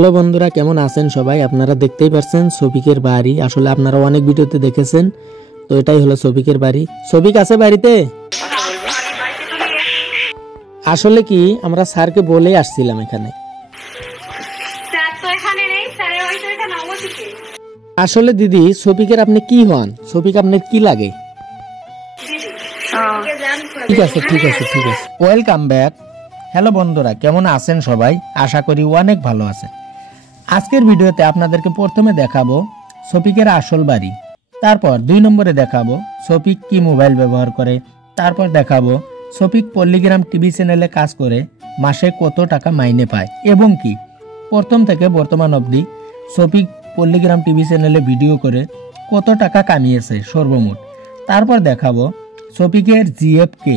Hello বন্ধুরা, কেমন আছেন সবাই? আপনারা দেখতেই পাচ্ছেন শফিকের বাড়ি। আসলে আপনারা অনেক ভিডিওতে দেখেছেন, তো এটাই হলো শফিকের বাড়ি। শফিক আছে বাড়িতে? আসলে কি আমরা স্যারকে বলেই আসছিলাম এখানে। আসলে দিদি, শফিকের আপনি কি হন? শফিক আপনার কি লাগে? ঠিক আছে ঠিক আছে ঠিক আছে, ওয়েলকাম ব্যাক। হ্যালো বন্ধুরা, কেমন আছেন সবাই? আশা করি অনেক ভালো আছেন। আজকের ভিডিওতে আপনাদেরকে প্রথমে দেখাবো শফিকের আসল বাড়ি, তারপর 2 নম্বরে দেখাবো শফিক কি মোবাইল ব্যবহার করে, তারপর দেখাবো শফিক পল্লীগ্রাম টিভি চ্যানেলে কাজ করে মাসে কত টাকা মাইনে পায়, এবং কি প্রথম থেকে বর্তমান অবধি শফিক পল্লীগ্রাম টিভি চ্যানেলে ভিডিও করে কত টাকা কামিয়েছে সর্বমোট। তারপর দেখাবো শফিকের জিএফ কে,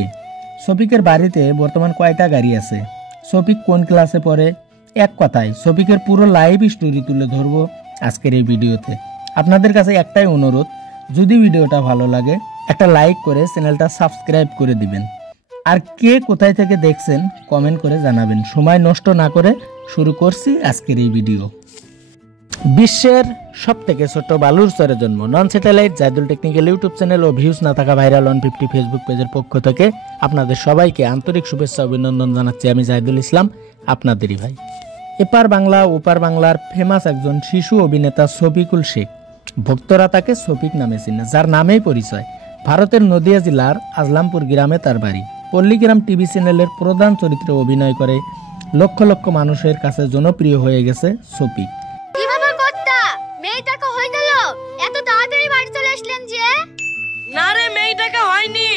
শফিকের বাড়িতে বর্তমান কয়টা গাড়ি আছে, শফিক কোন ক্লাসে পড়ে। এক কথায় শফিকের পুরো লাইভ স্টোরি তুলে ধরবো আজকের এই ভিডিওতে। আপনাদের কাছে একটাই অনুরোধ, যদি ভিডিওটা ভালো লাগে একটা লাইক করে চ্যানেলটা সাবস্ক্রাইব করে দিবেন, আর কে কোথায় থেকে দেখছেন কমেন্ট করে জানাবেন। সময় নষ্ট না করে শুরু করছি আজকের এই ভিডিও। বিশ্বের সব থেকে ছোট্ট বালুর চরে জন্ম, non satellite Zaidul technical YouTube channel ও ভিউজ না থাকা ভাইরাল 150 ফেসবুক পেজের পক্ষ থেকে আপনাদের সবাইকে আন্তরিক শুভেচ্ছা অভিনন্দন জানাচ্ছি। আমি জাহিদুল ইসলাম, আপনাদেরই ভাই। এপার বাংলা ওপার বাংলার ফেমাস একজন শিশু অভিনেতা শফিকুল শেখ, ভক্তরা তাকে শফিক নামে চিনে, যার নামেই পরিচয়। ভারতের নদিয়া জেলার আজলামপুর গ্রামে তার বাড়ি। পল্লীগ্রাম টিভি চ্যানেলের প্রধান চরিত্রে অভিনয় করে লক্ষ লক্ষ মানুষের কাছে জনপ্রিয় হয়ে গেছে শফিক। না রে, মেয়েটাকে হয়নি।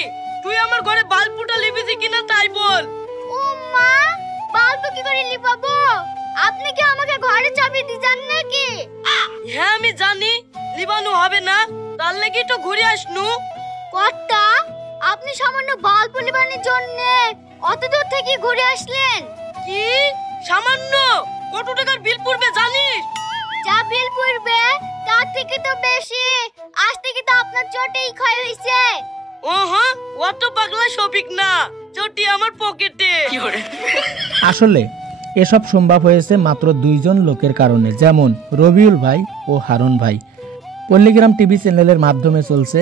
তুই আমার ঘরে বাল্বটা লিপেছি কিনা তাই বল। ও মা, বাল্ব কি করে লিপাবো? আপনি কি আমাকে ঘরে চাবি দিবেন নাকি? হ্যাঁ আমি জানি, লিবানো হবে না, তার লাগি তো ঘুরে আসনু। কর্তা, আপনি সামান্য বাল্ব লিবানোর জন্য অত দূর থেকে ঘুরে আসলেন? কি সামান্য? কত টাকার বিল পড়বে জানিস? যা বিল পড়বে তার থেকে তো বেশি। আজ থেকে তো আপনার চটেই ক্ষয় হইছে। ওহো, অত পাগলা শফিক না, চটি আমার পকেটে। আসলে এসব সম্ভব হয়েছে মাত্র 2 জন লোকের কারণে, যেমন রবিউল ভাই ও হারুন ভাই। পল্লীগ্রাম টিভি চ্যানেলের মাধ্যমে চলছে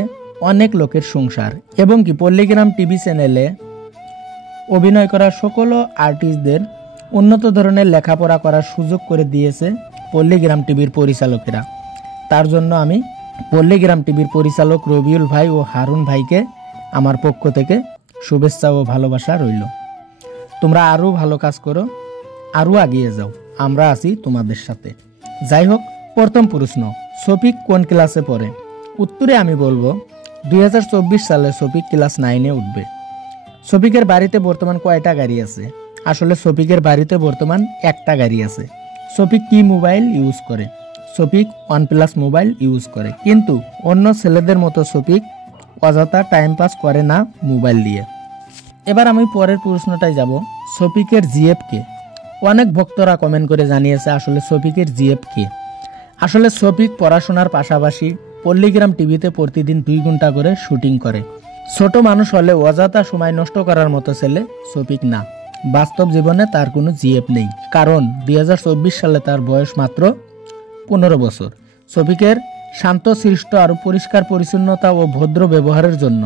অনেক লোকের সংসার, এবং কি পল্লীগ্রাম টিভি চ্যানেলে অভিনয় করা সকল আর্টিস্টদের উন্নত ধরনের লেখাপড়া করার সুযোগ করে দিয়েছে পল্লীগ্রাম টিভির পরিচালকেরা। তার জন্য আমি পল্লীগ্রাম টিভির পরিচালক রবিউল ভাই ও হারুন ভাইকে আমার পক্ষ থেকে শুভেচ্ছা ও ভালোবাসা রইল। তোমরা আরও ভালো কাজ করো, আরও এগিয়ে যাও, আমরা আছি তোমাদের সাথে। যাই হোক, প্রথম প্রশ্ন, শফিক কোন ক্লাসে পড়ে? উত্তরে আমি বলবো 2024 সালে শফিক ক্লাস 9-এ উঠবে। শফিকের বাড়িতে বর্তমান কয়টা গাড়ি আছে? আসলে শফিকের বাড়িতে বর্তমান একটা গাড়ি আছে। শফিক কি মোবাইল ইউজ করে? শফিক OnePlus মোবাইল ইউজ করে, কিন্তু অন্য ছেলেদের মতো শফিক অযথা টাইম পাস করে না মোবাইল দিয়ে। এবার আমি পরের প্রশ্নটাই যাব, শফিকের জিএফ কে? অনেক ভক্তরা কমেন্ট করে জানিয়েছে আসলে শফিকের জিএফ কে। আসলে শফিক পড়াশোনার পাশাপাশি পল্লীগ্রাম টিভিতে প্রতিদিন 2 ঘন্টা করে শুটিং করে। ছোট মানুষ হলে অযথা সময় নষ্ট করার মতো ছেলে শফিক না। বাস্তব জীবনে তার কোনো জিএফ নেই, কারণ 2024 সালে তার বয়স মাত্র 15 বছর। শফিকের শান্তশিষ্ট আর পরিষ্কার পরিচ্ছন্নতা ও ভদ্র ব্যবহারের জন্য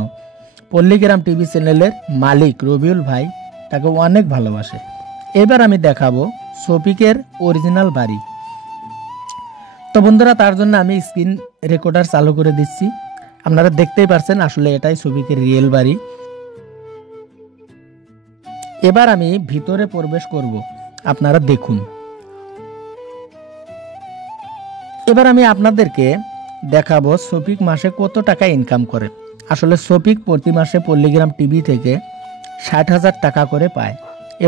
পল্লীগ্রাম টিভি চ্যানেলের মালিক রবিউল ভাই তাকে অনেক ভালোবাসে। এবার আমি দেখাবো শফিকের অরিজিনাল বাড়ি। তো বন্ধুরা, তার জন্য আমি স্ক্রিন রেকর্ডার চালু করে দিচ্ছি। আপনারা দেখতেই পারছেন আসলে এটাই শফিকের রিয়েল বাড়ি। এবার আমি ভিতরে প্রবেশ করব, আপনারা দেখুন। এবার আমি আপনাদেরকে দেখাবো শফিক মাসে কত টাকা ইনকাম করে। আসলে শফিক প্রতি মাসে পল্লীগ্রাম টিভি থেকে 60,000 টাকা করে পায়,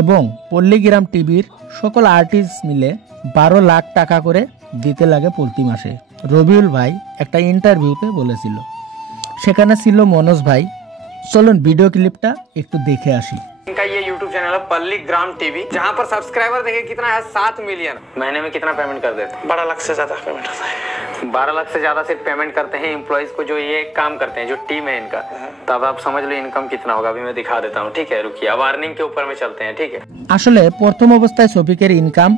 এবং পল্লীগ্রাম টিভির সকল আর্টিস্ট মিলে 12 লাখ টাকা করে দিতে লাগে প্রতি মাসে। রবিউল ভাই একটা ইন্টারভিউতে বলেছিল, সেখানে ছিল মনোজ ভাই। চলুন ভিডিও ক্লিপটা একটু দেখে আসি। इनका ये YouTube चैनल है पल्लीग्राम टीवी, जहाँ पर सब्सक्राइबर देखिए कितना है, 7 मिलियन। महीने में कितना पेमेंट कर देते हैं? 12 लाख से ज्यादा पेमेंट होता है। 12 लाख से ज्यादा सिर्फ पेमेंट करते हैं एम्प्लॉइज को, जो ये काम करते हैं, जो टीम है इनका। तब आप समझ लो इनकम कितना होगा। अभी मैं दिखा देता हूँ, ठीक है? रुकिए, अब अर्निंग के ऊपर में चलते हैं, ठीक है? আসলে প্রথম অবস্থায় শফিকের ইনকাম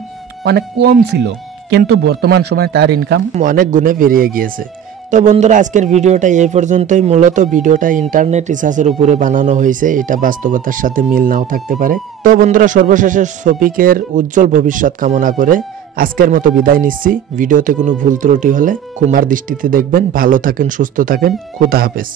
অনেক কম ছিল, কিন্তু বর্তমান সময়ে তার ইনকাম অনেক গুণে বেরিয়ে গিয়েছে। তো বন্ধুরা, আজকের ভিডিওটা এই পর্যন্তই। মূলত ভিডিওটা ইন্টারনেট রিসার্চের উপরে বানানো হয়েছে, এটা বাস্তবতার সাথে মিল নাও থাকতে পারে। তো বন্ধুরা, সর্বশেষে শফিকের উজ্জ্বল ভবিষ্যৎ কামনা করে আজকের মতো বিদায় নিচ্ছি। ভিডিওতে কোনো ভুল ত্রুটি হলে ক্ষমার দৃষ্টিতে দেখবেন। ভালো থাকেন, সুস্থ থাকেন, খোদা হাফেজ।